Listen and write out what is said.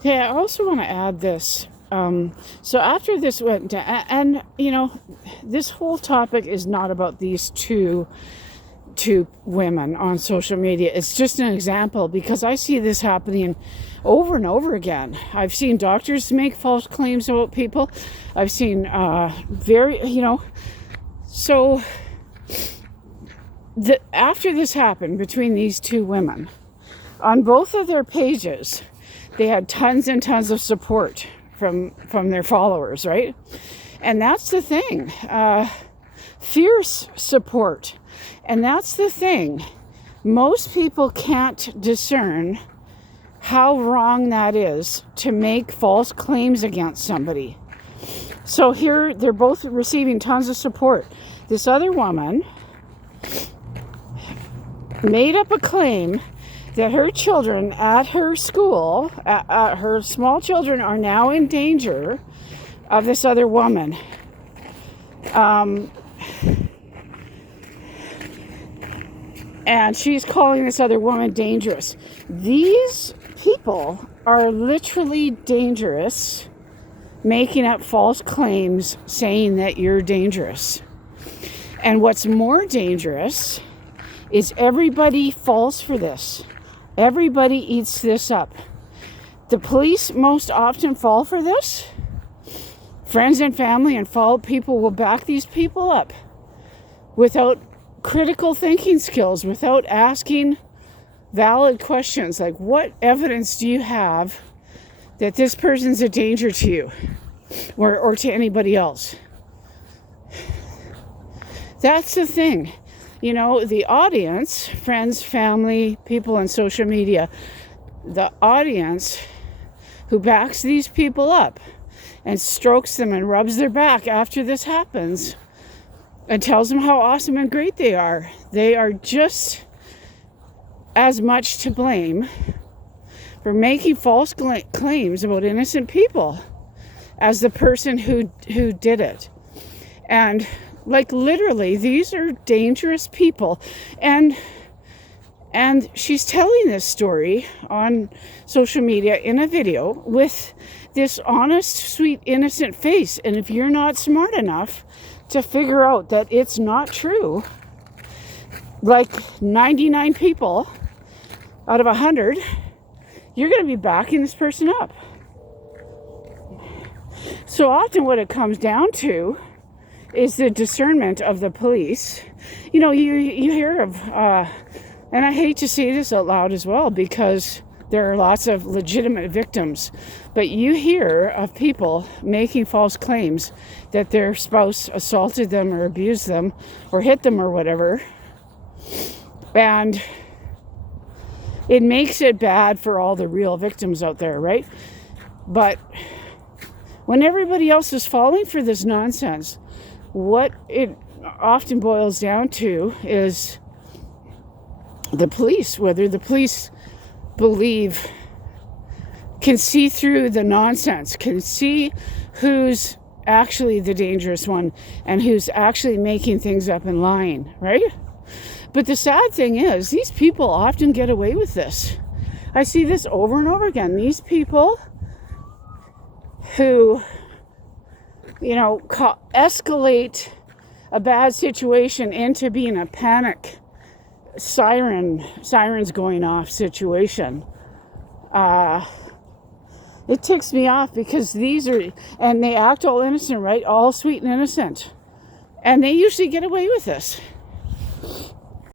Okay, I also want to add this. So after this went down, and this whole topic is not about these two women on social media. It's just an example because I see this happening over and over again. I've seen doctors make false claims about people. I've seen so after this happened between these two women, on both of their pages, they had tons and tons of support from their followers, right? And that's the thing. Fierce support. And that's the thing. Most people can't discern how wrong that is to make false claims against somebody. So here they're both receiving tons of support. This other woman made up a claim that her children at her school, her small children, are now in danger of this other woman. And she's calling this other woman dangerous. These people are literally dangerous, making up false claims saying that you're dangerous. And what's more dangerous is everybody falls for this. Everybody eats this up. The police most often fall for this. Friends and family and follow people will back these people up without critical thinking skills, without asking valid questions like, what evidence do you have that this person's a danger to you or to anybody else? That's the thing. The audience, friends, family, people on social media, the audience who backs these people up and strokes them and rubs their back after this happens and tells them how awesome and great they are just as much to blame for making false claims about innocent people as the person who did it. And literally, these are dangerous people. And she's telling this story on social media in a video with this honest, sweet, innocent face. And if you're not smart enough to figure out that it's not true, like 99 people out of 100, you're going to be backing this person up. So often what it comes down to is the discernment of the police. You hear of, and I hate to say this out loud as well because there are lots of legitimate victims, but you hear of people making false claims that their spouse assaulted them or abused them or hit them or whatever. And it makes it bad for all the real victims out there, right? But when everybody else is falling for this nonsense, what it often boils down to is the police, whether the police can see through the nonsense, can see who's actually the dangerous one and who's actually making things up and lying, right? But the sad thing is, these people often get away with this. I see this over and over again. These people who, escalate a bad situation into being a panic sirens going off situation. It ticks me off because and they act all innocent, right? All sweet and innocent. And they usually get away with this.